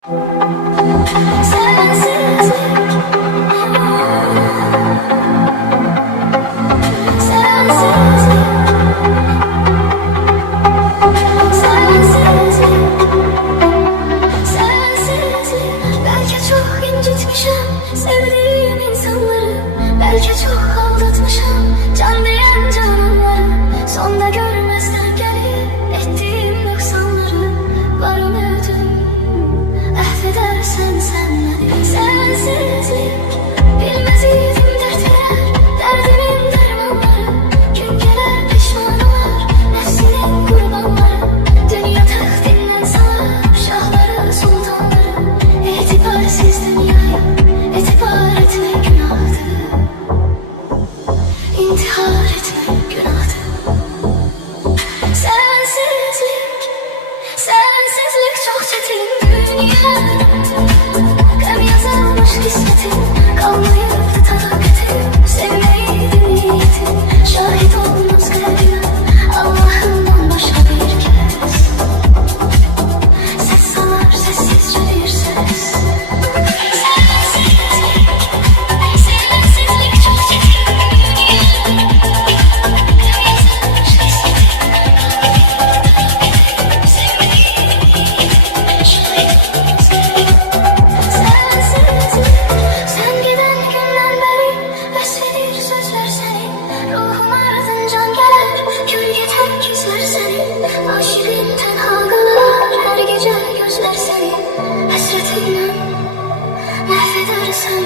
Belki çok incitmişim sevdiğim insanları, belki çok aldatmışım can diyen cananları. Sonda görmezden gelip ettiğim noksanları var umudum, affedersen sen beni. Sensizlik bilmez idim dert veren derdimin dermanları. Gün gelir pişman olur nefsinin kurbanları. Dünya taht dinlen sana şahları sultanları. İtibarsız dünyaya itibar etmek günahtır. İntihar etmek günahtır. Sensizlik çok çetin dünya. Gam yazılmış kismetim, kalmayıp takatim. Sevmeydi niyetim, şahit olmaz kalbim Allah'ından başka bir kez. Ses salar sessizce bir ses. Sensizlik çok çetin dünya. Gam yazılmış kismetim, kalmayıp sevmeydi şahit olmaz kalbim. Sen giden günden beri beslenir sözler senin. Ruhum ardın can gelir, gölge terkizler senin. Aşığın tenha kalır, her gece gözler senin. Hasretinden mahvedersen